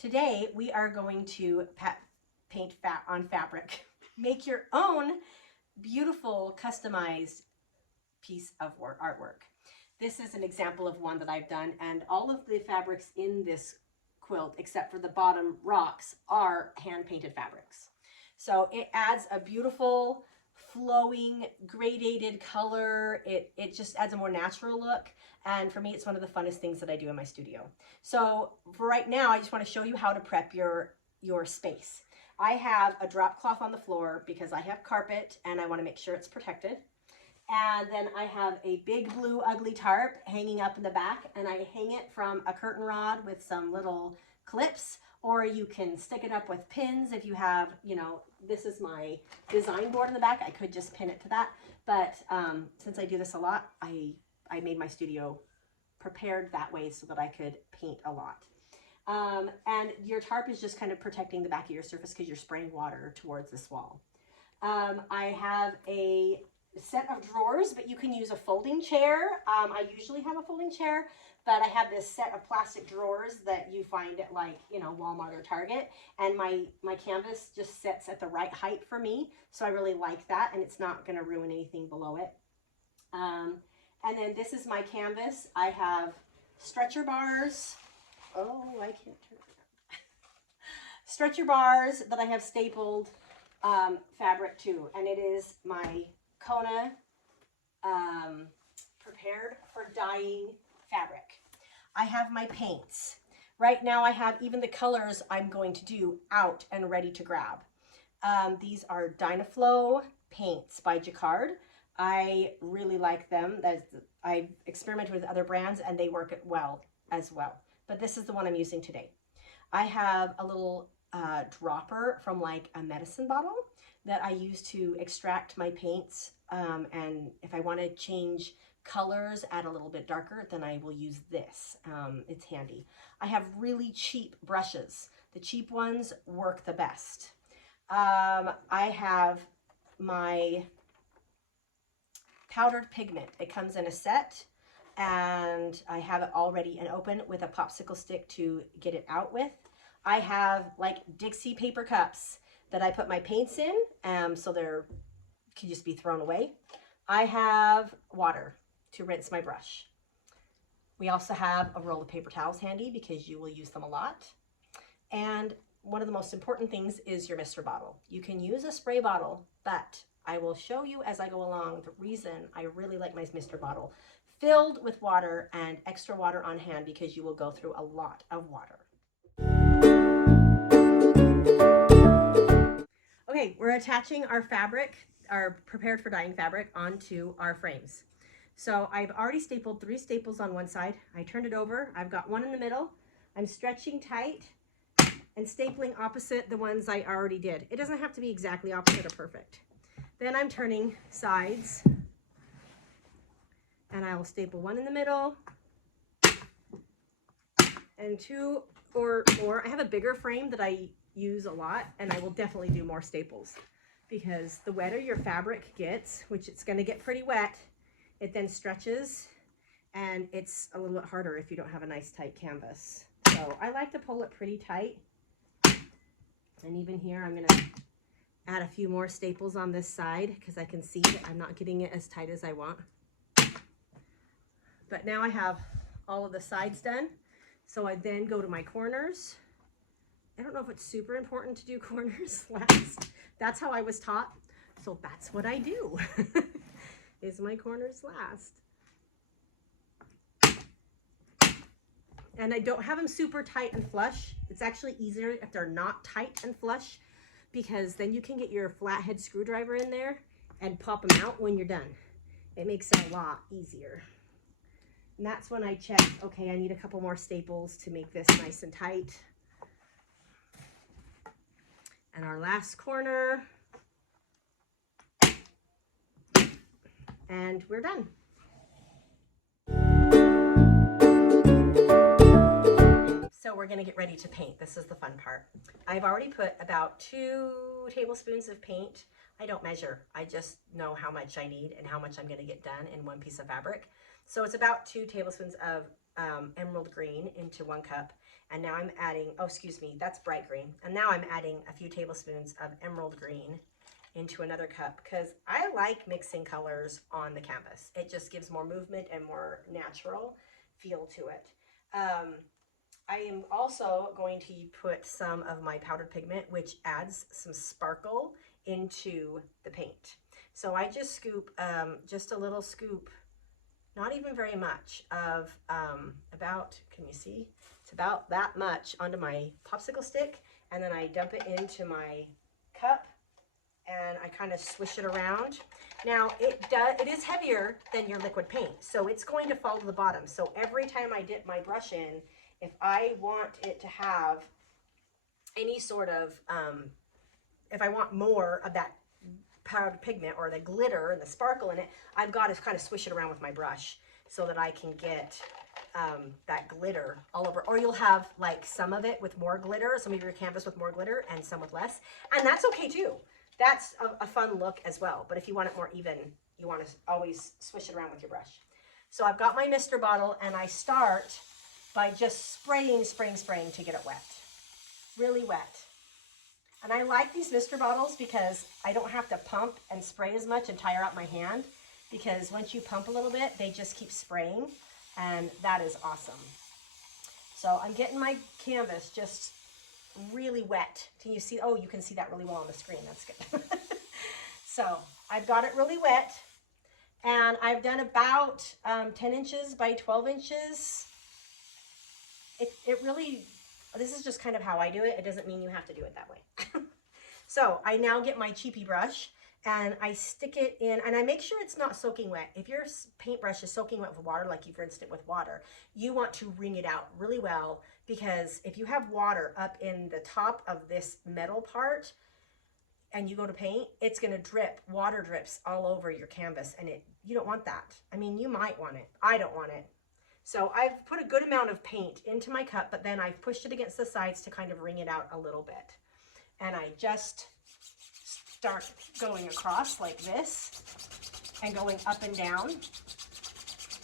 Today we are going to paint on fabric. Make your own beautiful customized piece of artwork. This is an example of one that I've done, and all of the fabrics in this quilt, except for the bottom rocks, are hand-painted fabrics. So it adds a beautiful, flowing, gradated color. It just adds a more natural look. And for me, it's one of the funnest things that I do in my studio. So for right now, I just want to show you how to prep your space. I have a drop cloth on the floor because I have carpet and I want to make sure it's protected. And then I have a big blue ugly tarp hanging up in the back, and I hang it from a curtain rod with some little clips, or you can stick it up with pins if you have, you know, this is my design board in the back. I could just pin it to that. But since I do this a lot, I made my studio prepared that way so that I could paint a lot. And your tarp is just kind of protecting the back of your surface because you're spraying water towards this wall. I have a set of drawers, but you can use a folding chair. I usually have a folding chair, but I have this set of plastic drawers that you find at, like, you know, Walmart or Target, and my canvas just sits at the right height for me, so I really like that, and it's not going to ruin anything below it. And then this is my canvas. I have stretcher bars. Oh, I can't turn it on. Stretcher bars that I have stapled fabric to, and it is my Kona prepared for dyeing fabric. I have my paints. Right now I have even the colors I'm going to do out and ready to grab. These are Dye-Na-Flo paints by Jacquard. I really like them. I've experimented with other brands and they work well as well. But this is the one I'm using today. I have a little dropper from like a medicine bottle that I use to extract my paints, and if I want to change colors, add a little bit darker, then I will use this. It's handy. I have really cheap brushes. The cheap ones work the best. I have my powdered pigment. It comes in a set, and I have it all ready and open with a popsicle stick to get it out with. I have like Dixie paper cups that I put my paints in, so they're can just be thrown away. I have water to rinse my brush. We also have a roll of paper towels handy because you will use them a lot. And one of the most important things is your mister bottle. You can use a spray bottle, but I will show you as I go along the reason I really like my mister bottle filled with water and extra water on hand, because you will go through a lot of water. Okay, we're attaching our fabric, our prepared for dyeing fabric, onto our frames. So I've already stapled 3 staples on one side. I turned it over. I've got one in the middle. I'm stretching tight and stapling opposite the ones I already did. It doesn't have to be exactly opposite or perfect. Then I'm turning sides, and I will staple one in the middle and 2 or more. I have a bigger frame that I use a lot, and I will definitely do more staples, because the wetter your fabric gets, which it's going to get pretty wet, it then stretches, and it's a little bit harder if you don't have a nice tight canvas. So I like to pull it pretty tight. And even here I'm going to add a few more staples on this side because I can see that I'm not getting it as tight as I want. But now I have all of the sides done, so I then go to my corners. I don't know if it's super important to do corners last. That's how I was taught, so that's what I do, is my corners last. And I don't have them super tight and flush. It's actually easier if they're not tight and flush, because then you can get your flathead screwdriver in there and pop them out when you're done. It makes it a lot easier. And that's when I check, okay, I need a couple more staples to make this nice and tight. And our last corner, and we're done. So we're gonna get ready to paint. This is the fun part. I've already put about 2 tablespoons of paint. I don't measure, I just know how much I need and how much I'm gonna get done in one piece of fabric. So it's about 2 tablespoons of emerald green into 1 cup. And now I'm adding, oh, excuse me, that's bright green. And now I'm adding a few tablespoons of emerald green into another cup because I like mixing colors on the canvas. It just gives more movement and more natural feel to it. I am also going to put some of my powdered pigment, which adds some sparkle into the paint. So I just scoop, just a little scoop, not even very much, of about, can you see? It's about that much onto my popsicle stick, and then I dump it into my cup, and I kind of swish it around. Now it is heavier than your liquid paint, so it's going to fall to the bottom. So every time I dip my brush in, if I want it to have any sort of, if I want more of that powdered pigment or the glitter and the sparkle in it, I've got to kind of swish it around with my brush so that I can get that glitter all over. Or you'll have like some of it with more glitter, some of your canvas with more glitter and some with less. And that's okay too. That's a fun look as well. But if you want it more even, you want to always swish it around with your brush. So I've got my mister bottle, and I start by just spraying to get it wet. Really wet. And I like these mister bottles because I don't have to pump and spray as much and tire out my hand, because once you pump a little bit, they just keep spraying, and that is awesome. So I'm getting my canvas just really wet. Can you see? Oh, you can see that really well on the screen. That's good. So I've got it really wet, and I've done about 10 inches by 12 inches. It really, this is just kind of how I do it. It doesn't mean you have to do it that way. So I now get my cheapy brush, and I stick it in, and I make sure it's not soaking wet. If your paintbrush is soaking wet with water, like you've rinsed it with water, you want to wring it out really well, because if you have water up in the top of this metal part and you go to paint, it's going to drip, water drips all over your canvas, and you don't want that. I mean, you might want it. I don't want it. So I've put a good amount of paint into my cup, but then I've pushed it against the sides to kind of wring it out a little bit. And I just start going across like this and going up and down.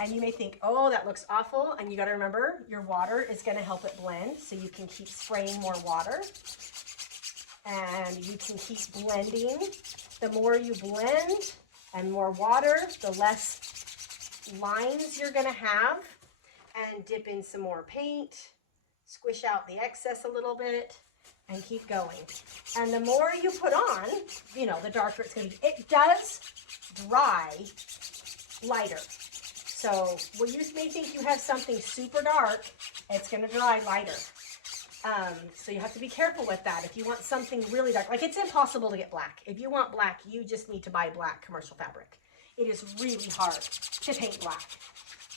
And you may think, oh, that looks awful. And you got to remember, your water is going to help it blend, so you can keep spraying more water. And you can keep blending. The more you blend and more water, the less lines you're going to have. And dip in some more paint, squish out the excess a little bit, and keep going. And the more you put on, you know, the darker it's going to be. It does dry lighter. So where you may think you have something super dark, it's going to dry lighter. So you have to be careful with that. If you want something really dark, like it's impossible to get black. If you want black, you just need to buy black commercial fabric. It is really hard to paint black.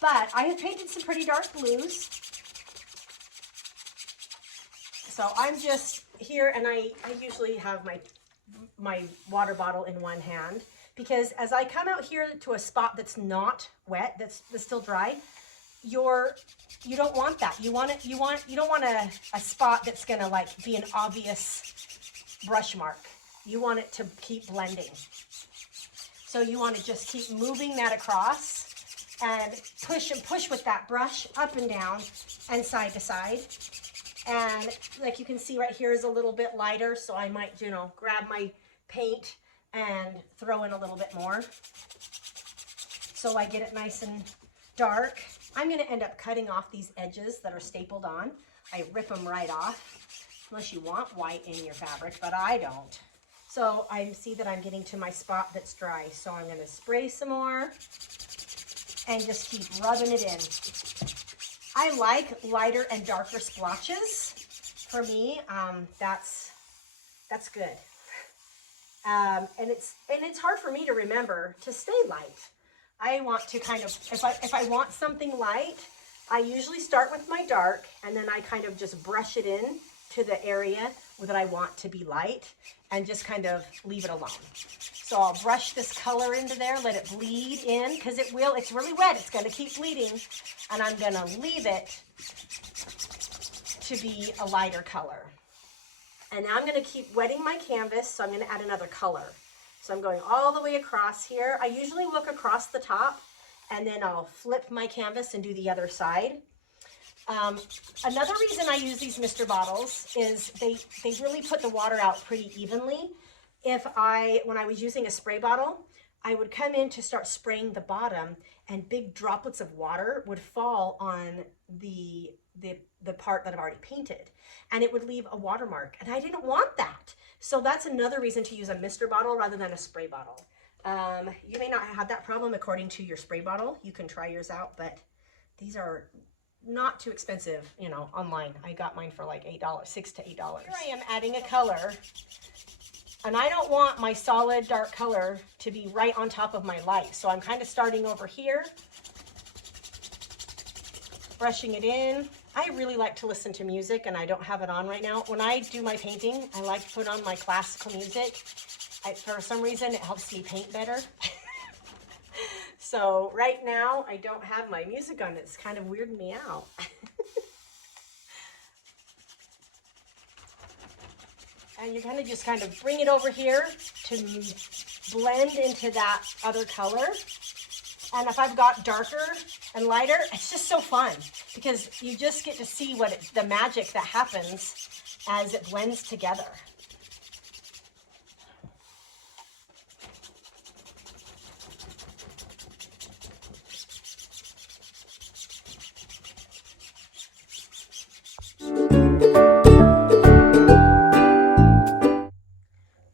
But I have painted some pretty dark blues. So I'm just here, and I usually have my water bottle in one hand, because as I come out here to a spot that's not wet, that's still dry, you don't want that. You don't want a spot that's gonna like be an obvious brush mark. You want it to keep blending. So you want to just keep moving that across and push with that brush up and down and side to side. And like you can see right here is a little bit lighter, so I might, you know, grab my paint and throw in a little bit more so I get it nice and dark. I'm going to end up cutting off these edges that are stapled on. I rip them right off, unless you want white in your fabric, but I don't. So I see that I'm getting to my spot that's dry, so I'm going to spray some more and just keep rubbing it in. I like lighter and darker splotches. For me, that's good. And it's hard for me to remember to stay light. I want to kind of, if I want something light, I usually start with my dark, and then I kind of just brush it in to the area that I want to be light, and just kind of leave it alone. So I'll brush this color into there, let it bleed in, because it's really wet, it's gonna keep bleeding, and I'm gonna leave it to be a lighter color. And now I'm gonna keep wetting my canvas, so I'm gonna add another color. So I'm going all the way across here. I usually look across the top, and then I'll flip my canvas and do the other side. Another reason I use these Mr. bottles is they really put the water out pretty evenly. When I was using a spray bottle, I would come in to start spraying the bottom and big droplets of water would fall on the part that I've already painted, and it would leave a watermark, and I didn't want that. So that's another reason to use a Mr. bottle rather than a spray bottle. You may not have that problem according to your spray bottle. You can try yours out, but these are not too expensive, you know, online. I got mine for like $8, $6 to $8. Here I am adding a color, and I don't want my solid dark color to be right on top of my light. So I'm kind of starting over here, brushing it in. I really like to listen to music, and I don't have it on right now. When I do my painting, I like to put on my classical music. For some reason, it helps me paint better. So right now, I don't have my music on. It's kind of weirding me out. And you're going to just kind of bring it over here to blend into that other color. And if I've got darker and lighter, it's just so fun because you just get to see the magic that happens as it blends together.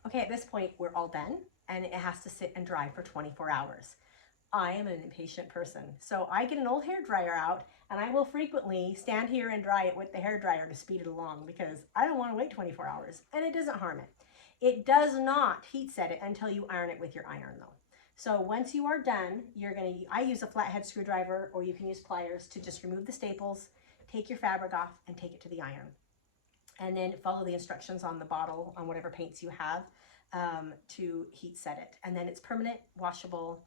Okay, at this point, we're all done, and it has to sit and dry for 24 hours. I am an impatient person, so I get an old hair dryer out, and I will frequently stand here and dry it with the hair dryer to speed it along because I don't want to wait 24 hours, and it doesn't harm it. It does not heat set it until you iron it with your iron, though. So once you are done, I use a flathead screwdriver, or you can use pliers to just remove the staples, take your fabric off, and take it to the iron. And then follow the instructions on the bottle, on whatever paints you have, to heat set it. And then it's permanent, washable.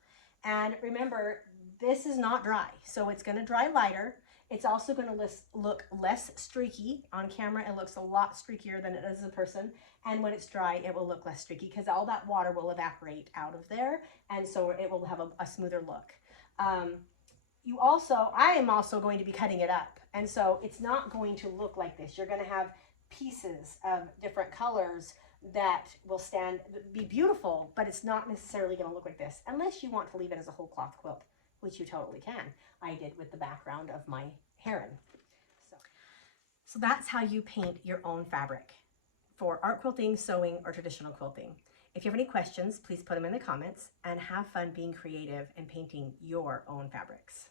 And remember, this is not dry, so it's going to dry lighter. It's also going to look less streaky. On camera, it looks a lot streakier than it does in person. And when it's dry, it will look less streaky because all that water will evaporate out of there. And so it will have a smoother look. I am also going to be cutting it up. And so it's not going to look like this. You're going to have pieces of different colors that will be beautiful, but it's not necessarily going to look like this unless you want to leave it as a whole cloth quilt, which you totally can. I did with the background of my heron. So that's how you paint your own fabric for art quilting, sewing, or traditional quilting. If you have any questions, please put them in the comments, and have fun being creative and painting your own fabrics.